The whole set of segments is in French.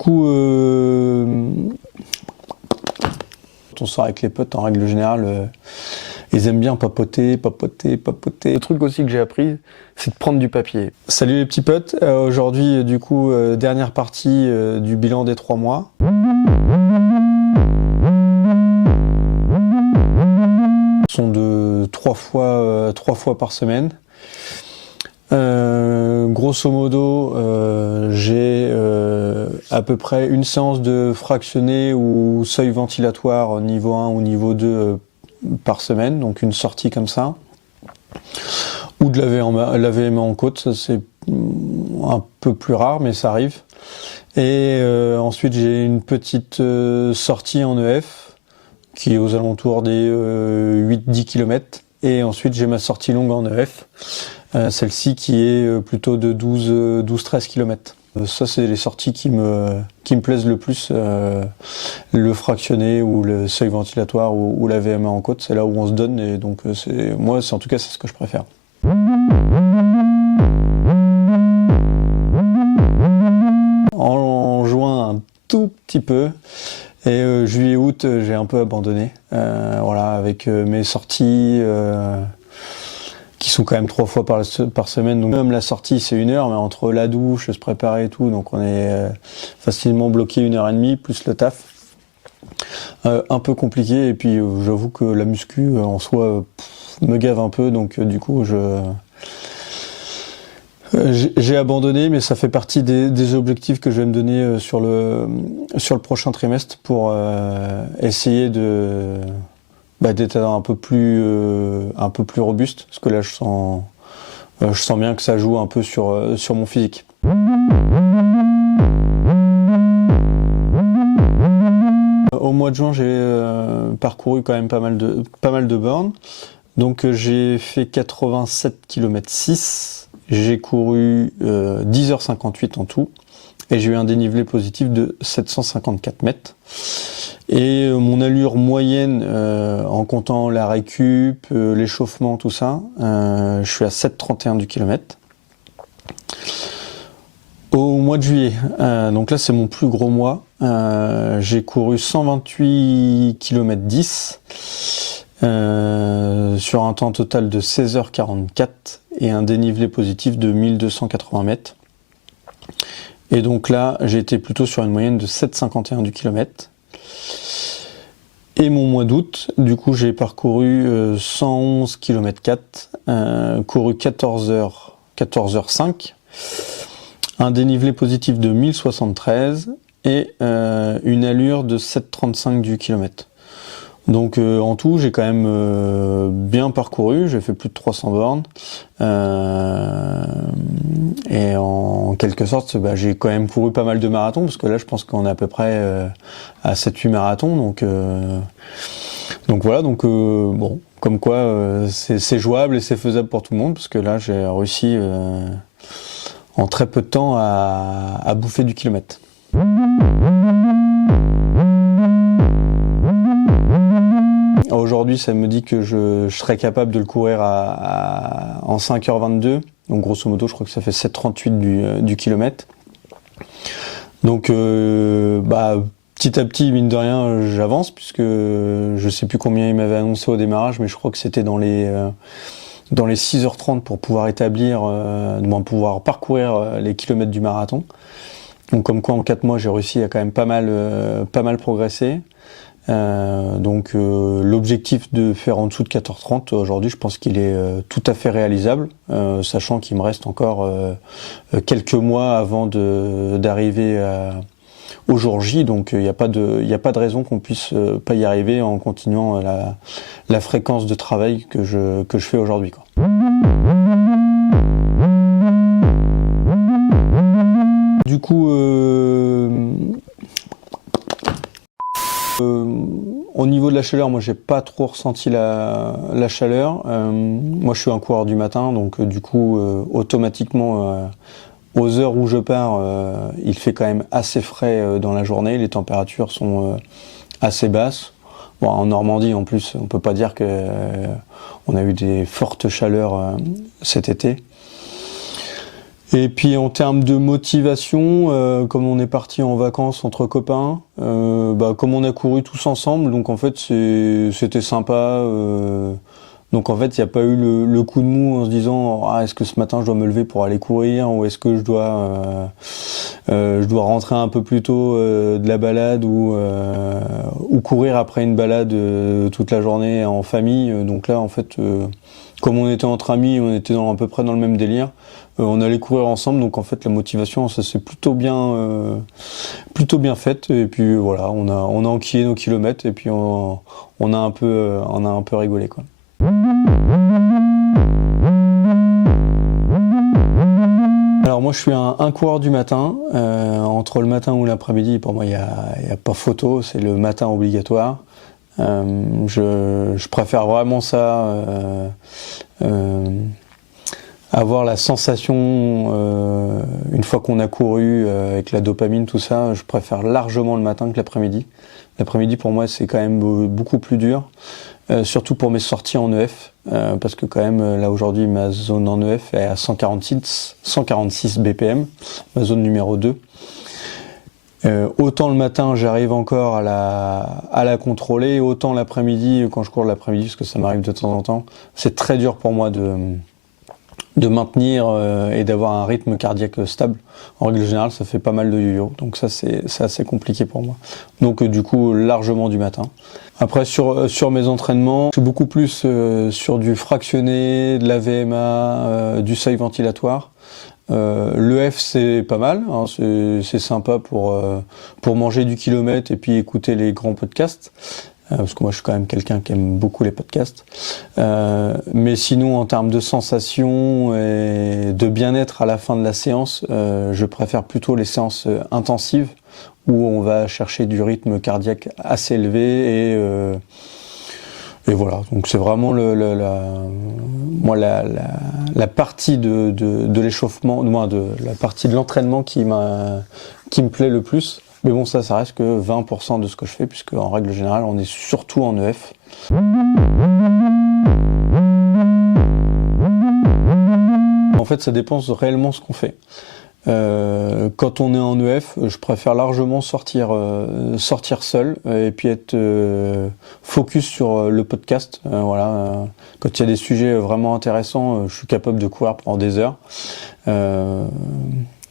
Du coup, quand on sort avec les potes, en règle générale, ils aiment bien papoter. Le truc aussi que j'ai appris, c'est de prendre du papier. Salut les petits potes, aujourd'hui, du coup, dernière partie du bilan des 3 mois. Ils sont de 3 fois par semaine. Grosso modo, j'ai à peu près une séance de fractionné ou seuil ventilatoire niveau 1 ou niveau 2 par semaine, donc une sortie comme ça, ou de la VMA en côte, ça c'est un peu plus rare mais ça arrive. Et ensuite j'ai une petite sortie en EF qui est aux alentours des 8-10 km, et ensuite j'ai ma sortie longue en EF. Celle-ci qui est plutôt de 12-13 km. Ça, c'est les sorties qui me plaisent le plus. Le fractionné ou le seuil ventilatoire ou la VMA en côte, c'est là où on se donne. Et donc, moi, en tout cas, c'est ce que je préfère. En juin, un tout petit peu. Et juillet-août, j'ai un peu abandonné. Voilà, avec mes sorties qui sont quand même 3 fois par semaine. Donc même la sortie c'est 1 heure, mais entre la douche, se préparer et tout, donc on est facilement bloqué 1h30 plus le taf. Un peu compliqué, et puis j'avoue que la muscu en soi me gave un peu, donc du coup j'ai abandonné, mais ça fait partie des objectifs que je vais me donner sur le prochain trimestre pour essayer d'être un peu plus robuste, parce que là je sens bien que ça joue un peu sur mon physique. Au mois de juin, j'ai parcouru quand même pas mal de bornes. Donc j'ai fait 87 km 6, j'ai couru 10h58 en tout, et j'ai eu un dénivelé positif de 754 mètres. Et mon allure moyenne, en comptant la récup, l'échauffement, tout ça, je suis à 7,31 du kilomètre. Au mois de juillet, donc là c'est mon plus gros mois, j'ai couru 128 km 10 sur un temps total de 16h44 et un dénivelé positif de 1280 mètres. Et donc là j'ai été plutôt sur une moyenne de 7,51 du kilomètre. Et mon mois d'août, du coup j'ai parcouru 111 km 4, couru 14h05, un dénivelé positif de 1073 et une allure de 7,35 du kilomètre. Donc en tout j'ai quand même bien parcouru, j'ai fait plus de 300 bornes, et en quelque sorte j'ai quand même couru pas mal de marathons, parce que là je pense qu'on est à peu près à 7-8 marathons, donc voilà, bon, comme quoi c'est jouable et c'est faisable pour tout le monde, parce que là j'ai réussi en très peu de temps à bouffer du kilomètre. Aujourd'hui, ça me dit que je serais capable de le courir en 5h22. Donc grosso modo, je crois que ça fait 7,38 du kilomètre. Donc petit à petit, mine de rien, j'avance, puisque je sais plus combien il m'avait annoncé au démarrage, mais je crois que c'était dans les 6h30 pour pouvoir pouvoir parcourir les kilomètres du marathon. Donc comme quoi en 4 mois, j'ai réussi à quand même pas mal progresser. L'objectif de faire en dessous de 4h30 aujourd'hui, je pense qu'il est tout à fait réalisable, sachant qu'il me reste encore quelques mois avant d'arriver au jour J, donc il n'y a pas de raison qu'on puisse pas y arriver en continuant la fréquence de travail que je fais aujourd'hui, quoi. Du coup, au niveau de la chaleur, moi j'ai pas trop ressenti la chaleur. Moi je suis un coureur du matin, donc du coup automatiquement aux heures où je pars, il fait quand même assez frais dans la journée, les températures sont assez basses. Bon, en Normandie en plus, on peut pas dire que on a eu des fortes chaleurs cet été. Et puis en termes de motivation, comme on est parti en vacances entre copains, comme on a couru tous ensemble, donc en fait c'était sympa. Donc en fait il n'y a pas eu le coup de mou en se disant ah, est-ce que ce matin je dois me lever pour aller courir ou est-ce que je dois rentrer un peu plus tôt de la balade ou courir après une balade toute la journée en famille. Donc là en fait comme on était entre amis, on était à peu près dans le même délire. On allait courir ensemble, donc en fait la motivation, ça s'est plutôt bien faite. Et puis voilà, on a enquillé nos kilomètres et puis on a un peu rigolé quoi. Alors moi je suis un coureur du matin. Entre le matin ou l'après-midi, pour moi il y a pas photo, c'est le matin obligatoire. Je préfère vraiment ça. Avoir la sensation, une fois qu'on a couru avec la dopamine, tout ça, je préfère largement le matin que l'après-midi. L'après-midi pour moi c'est quand même beaucoup plus dur, surtout pour mes sorties en EF, parce que quand même là aujourd'hui ma zone en EF est à 146 BPM, ma zone numéro 2. Autant le matin j'arrive encore à la contrôler, autant l'après-midi, quand je cours l'après-midi, parce que ça m'arrive de temps en temps, c'est très dur pour moi de maintenir et d'avoir un rythme cardiaque stable. En règle générale, ça fait pas mal de yo-yo, donc ça c'est assez compliqué pour moi. Donc du coup, largement du matin. Après sur mes entraînements, je suis beaucoup plus sur du fractionné, de la VMA, du seuil ventilatoire. L'EF c'est pas mal, hein, c'est sympa pour manger du kilomètre et puis écouter les grands podcasts. Parce que moi je suis quand même quelqu'un qui aime beaucoup les podcasts. Mais sinon en termes de sensations et de bien-être à la fin de la séance, je préfère plutôt les séances intensives où on va chercher du rythme cardiaque assez élevé et voilà. Donc c'est vraiment la partie de l'échauffement, la partie de l'entraînement qui me plaît le plus. Mais bon, ça reste que 20% de ce que je fais, puisque en règle générale, on est surtout en EF. En fait, ça dépend réellement ce qu'on fait. Quand on est en EF, je préfère largement sortir seul et puis être focus sur le podcast. Voilà, quand il y a des sujets vraiment intéressants, je suis capable de courir pendant des heures.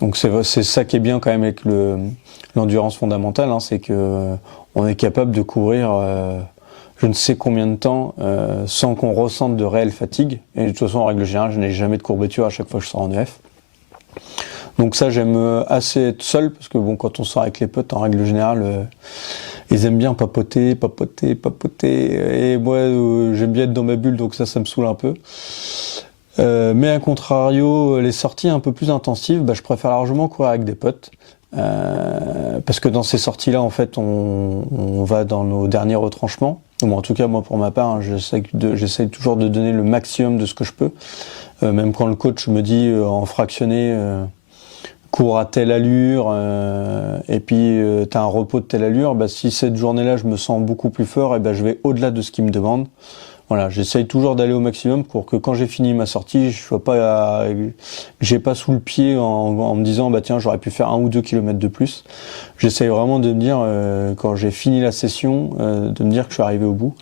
Donc c'est ça qui est bien quand même avec l'endurance fondamentale, hein, c'est que on est capable de courir je ne sais combien de temps sans qu'on ressente de réelle fatigue. Et de toute façon, en règle générale, je n'ai jamais de courbature à chaque fois que je sors en EF. Donc ça, j'aime assez être seul, parce que bon, quand on sort avec les potes, en règle générale, ils aiment bien papoter. Et moi, j'aime bien être dans ma bulle, donc ça me saoule un peu. Mais à contrario, les sorties un peu plus intensives, je préfère largement courir avec des potes. Parce que dans ces sorties-là, en fait, on va dans nos derniers retranchements. Bon, en tout cas, moi, pour ma part, hein, j'essaye toujours de donner le maximum de ce que je peux. Même quand le coach me dit en fractionné, cours à telle allure, et puis t'as un repos de telle allure, si cette journée-là, je me sens beaucoup plus fort, et je vais au-delà de ce qu'il me demande. Voilà, j'essaye toujours d'aller au maximum pour que quand j'ai fini ma sortie, j'ai pas sous le pied en me disant tiens, j'aurais pu faire 1 ou 2 kilomètres de plus. J'essaye vraiment de me dire quand j'ai fini la session, de me dire que je suis arrivé au bout.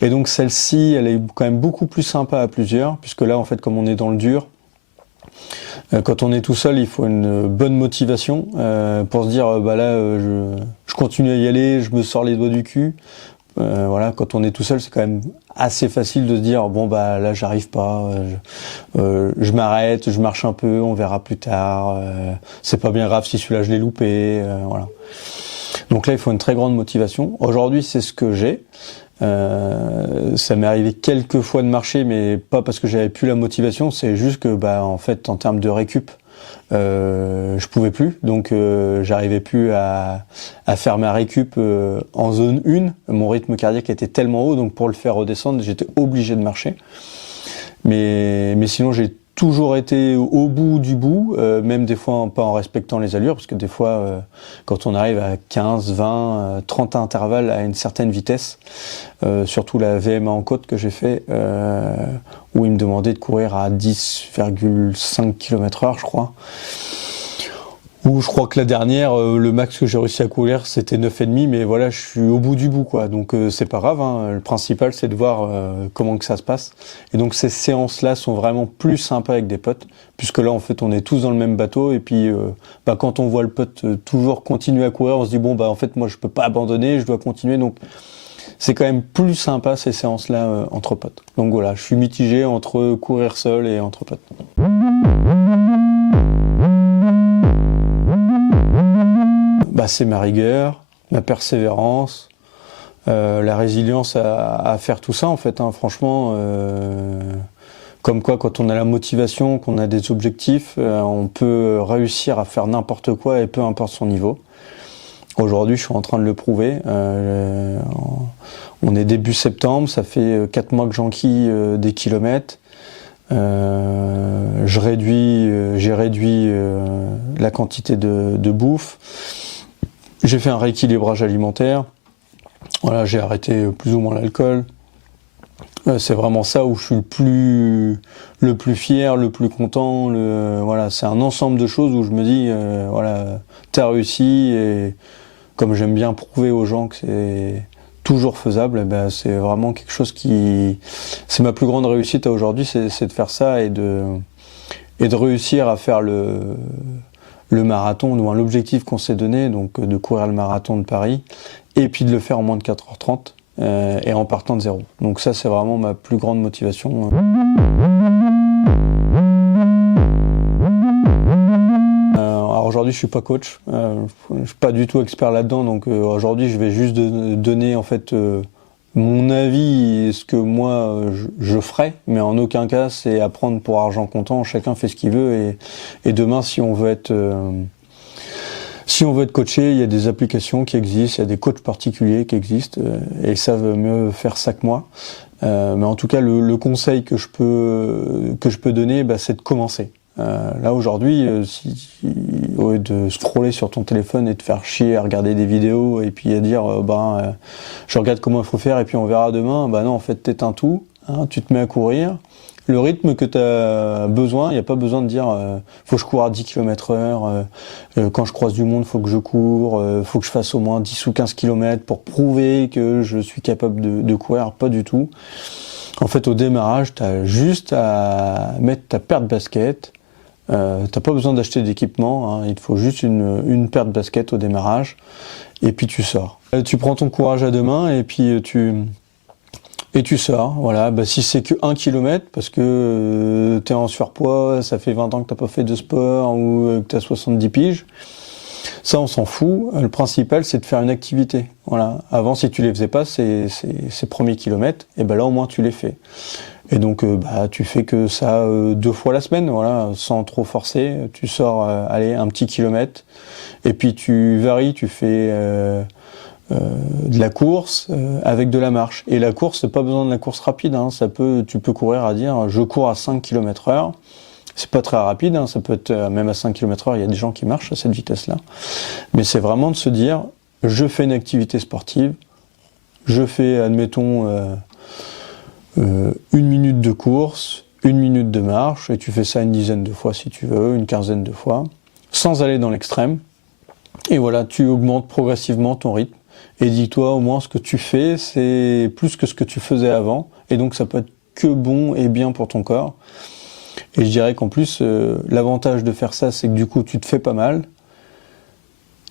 Et donc celle-ci, elle est quand même beaucoup plus sympa à plusieurs, puisque là en fait comme on est dans le dur, quand on est tout seul, il faut une bonne motivation pour se dire je continue à y aller, je me sors les doigts du cul. Voilà, quand on est tout seul, c'est quand même assez facile de se dire là j'arrive pas, je m'arrête, je marche un peu, on verra plus tard. C'est pas bien grave si celui-là je l'ai loupé. Voilà. Donc là, il faut une très grande motivation. Aujourd'hui, c'est ce que j'ai. Ça m'est arrivé quelques fois de marcher, mais pas parce que j'avais plus la motivation. C'est juste que en fait, en termes de récup, je pouvais plus, donc j'arrivais plus à faire ma récup en zone 1. Mon rythme cardiaque était tellement haut, donc pour le faire redescendre, j'étais obligé de marcher. Mais sinon, j'ai toujours été au bout du bout, même des fois pas en respectant les allures, parce que des fois, quand on arrive à 15, 20, 30 intervalles à une certaine vitesse, surtout la VMA en côte que j'ai fait, où il me demandait de courir à 10,5 km/h, je crois. Ou je crois que la dernière, le max que j'ai réussi à courir, c'était 9,5, mais voilà, je suis au bout du bout, quoi. Donc c'est pas grave, hein. Le principal, c'est de voir comment que ça se passe. Et donc ces séances-là sont vraiment plus sympas avec des potes, puisque là, en fait, on est tous dans le même bateau. Et puis, quand on voit le pote toujours continuer à courir, on se dit, bon, en fait, moi, je peux pas abandonner, je dois continuer. Donc c'est quand même plus sympa, ces séances-là, entre potes. Donc voilà, je suis mitigé entre courir seul et entre potes. C'est ma rigueur, ma persévérance, la résilience à faire tout ça en fait, hein. Franchement, comme quoi quand on a la motivation, qu'on a des objectifs, on peut réussir à faire n'importe quoi et peu importe son niveau. Aujourd'hui, je suis en train de le prouver. On est début septembre, ça fait 4 mois que j'enquille des kilomètres. J'ai réduit la quantité de bouffe. J'ai fait un rééquilibrage alimentaire. Voilà, j'ai arrêté plus ou moins l'alcool. C'est vraiment ça où je suis le plus fier, le plus content. Voilà, c'est un ensemble de choses où je me dis, voilà, t'as réussi. Et comme j'aime bien prouver aux gens que c'est toujours faisable, c'est vraiment quelque chose c'est ma plus grande réussite aujourd'hui, c'est de faire ça et de réussir à faire le marathon, ou l'objectif qu'on s'est donné, donc de courir le marathon de Paris, et puis de le faire en moins de 4h30, et en partant de zéro. Donc ça, c'est vraiment ma plus grande motivation. Alors aujourd'hui, je suis pas coach, je suis pas du tout expert là-dedans, donc aujourd'hui, je vais juste donner en fait mon avis et ce que moi je ferais, mais en aucun cas c'est à prendre pour argent comptant. Chacun fait ce qu'il veut et demain si on veut être coaché, il y a des applications qui existent, il y a des coachs particuliers qui existent et ils savent mieux faire ça que moi. Mais en tout cas le conseil que je peux donner, c'est de commencer. Là aujourd'hui, au lieu de scroller sur ton téléphone et de faire chier à regarder des vidéos et puis à dire je regarde comment il faut faire et puis on verra demain, non, en fait t'éteins tout, hein, tu te mets à courir. Le rythme que tu as besoin, il n'y a pas besoin de dire faut que je cours à 10 km/h, quand je croise du monde faut que je cours, faut que je fasse au moins 10 ou 15 km pour prouver que je suis capable de courir, pas du tout. En fait au démarrage, tu as juste à mettre ta paire de baskets. T'as pas besoin d'acheter d'équipement, hein, il te faut juste une paire de baskets au démarrage et puis tu sors. Tu prends ton courage à deux mains et puis tu sors. Voilà, si c'est que 1 km parce que t'es en surpoids, ça fait 20 ans que t'as pas fait de sport ou que t'as 70 piges, ça on s'en fout. Le principal c'est de faire une activité. Voilà. Avant si tu les faisais pas ces premiers kilomètres, et là au moins tu les fais. Et donc tu fais que ça 2 fois la semaine, voilà, sans trop forcer. Tu sors, un petit kilomètre, et puis tu varies, tu fais de la course avec de la marche. Et la course, c'est pas besoin de la course rapide, hein. Tu peux courir à dire je cours à 5 km/h. C'est pas très rapide, hein. Ça peut être même à 5 km/h, il y a des gens qui marchent à cette vitesse-là. Mais c'est vraiment de se dire je fais une activité sportive, je fais, admettons, 1 minute de course, 1 minute de marche, et tu fais ça une dizaine de fois si tu veux, une quinzaine de fois, sans aller dans l'extrême. Et voilà, tu augmentes progressivement ton rythme. Et dis-toi au moins ce que tu fais, c'est plus que ce que tu faisais avant. Et donc ça peut être que bon et bien pour ton corps. Et je dirais qu'en plus, l'avantage de faire ça, c'est que du coup, tu te fais pas mal.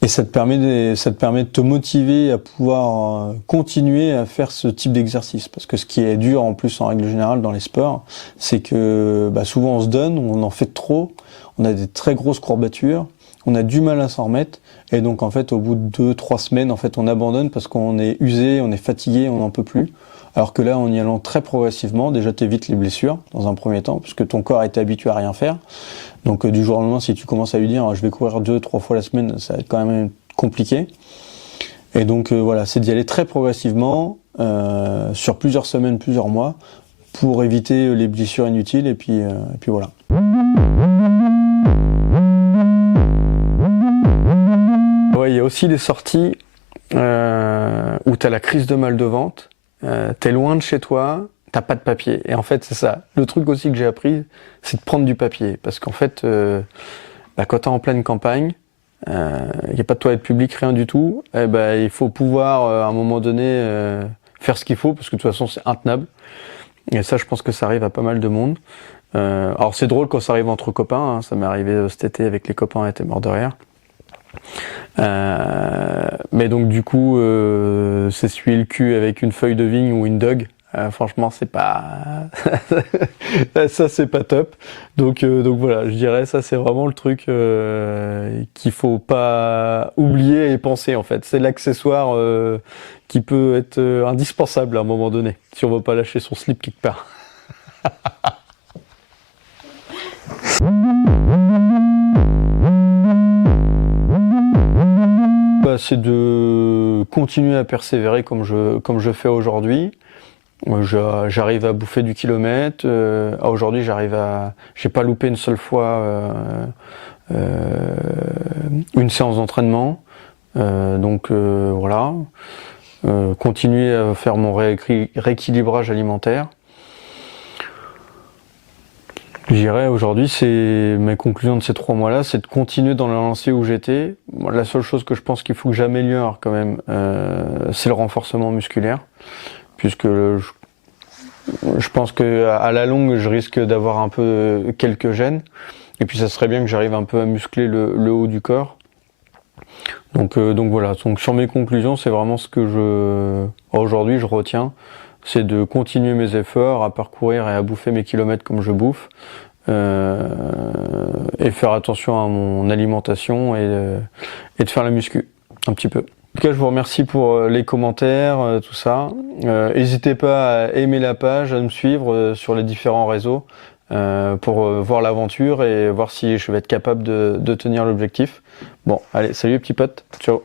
Et ça te permet de te motiver à pouvoir continuer à faire ce type d'exercice. Parce que ce qui est dur en plus en règle générale dans les sports, c'est que souvent on se donne, on en fait trop, on a des très grosses courbatures, on a du mal à s'en remettre. Et donc en fait au bout de 2-3 semaines, en fait on abandonne parce qu'on est usé, on est fatigué, on n'en peut plus. Alors que là, en y allant très progressivement, déjà t'évites les blessures dans un premier temps, puisque ton corps a été habitué à rien faire. Donc du jour au lendemain, si tu commences à lui dire je vais courir 2-3 fois la semaine, ça va être quand même compliqué. Et donc voilà, c'est d'y aller très progressivement, sur plusieurs semaines, plusieurs mois, pour éviter les blessures inutiles, et puis voilà. a aussi des sorties où tu as la crise de mal de ventre, tu es loin de chez toi, t'as pas de papier. Et en fait, c'est ça. Le truc aussi que j'ai appris, c'est de prendre du papier. Parce qu'en fait, quand t'es en pleine campagne, il n'y a pas de toilette publique, rien du tout, et il faut pouvoir, à un moment donné, faire ce qu'il faut, parce que de toute façon, c'est intenable. Et ça, je pense que ça arrive à pas mal de monde. Alors, c'est drôle quand ça arrive entre copains, hein. Ça m'est arrivé cet été avec les copains, on était morts de rire. Mais donc, du coup, s'essuyer le cul avec une feuille de vigne ou une Dogue, franchement, c'est pas ça, c'est pas top. Donc voilà, je dirais ça, c'est vraiment le truc qu'il faut pas oublier et penser en fait. C'est l'accessoire qui peut être indispensable à un moment donné, si on veut pas lâcher son slip quelque part. C'est de continuer à persévérer comme je fais aujourd'hui. J'arrive à bouffer du kilomètre. Aujourd'hui, j'ai pas loupé une seule fois une séance d'entraînement. Voilà. Continuer à faire mon rééquilibrage alimentaire. Je dirais aujourd'hui, c'est mes conclusions de ces 3 mois-là, c'est de continuer dans la lancée où j'étais. La seule chose que je pense qu'il faut que j'améliore quand même, c'est le renforcement musculaire, puisque je pense que à la longue, je risque d'avoir un peu quelques gènes. Et puis ça serait bien que j'arrive un peu à muscler le haut du corps. Donc voilà. Donc sur mes conclusions, c'est vraiment ce que aujourd'hui je retiens, c'est de continuer mes efforts, à parcourir et à bouffer mes kilomètres comme je bouffe, et faire attention à mon alimentation et de faire la muscu un petit peu. En tout cas, je vous remercie pour les commentaires, tout ça. N'hésitez pas à aimer la page, à me suivre sur les différents réseaux pour voir l'aventure et voir si je vais être capable de tenir l'objectif. Bon, allez, salut les petits potes, ciao.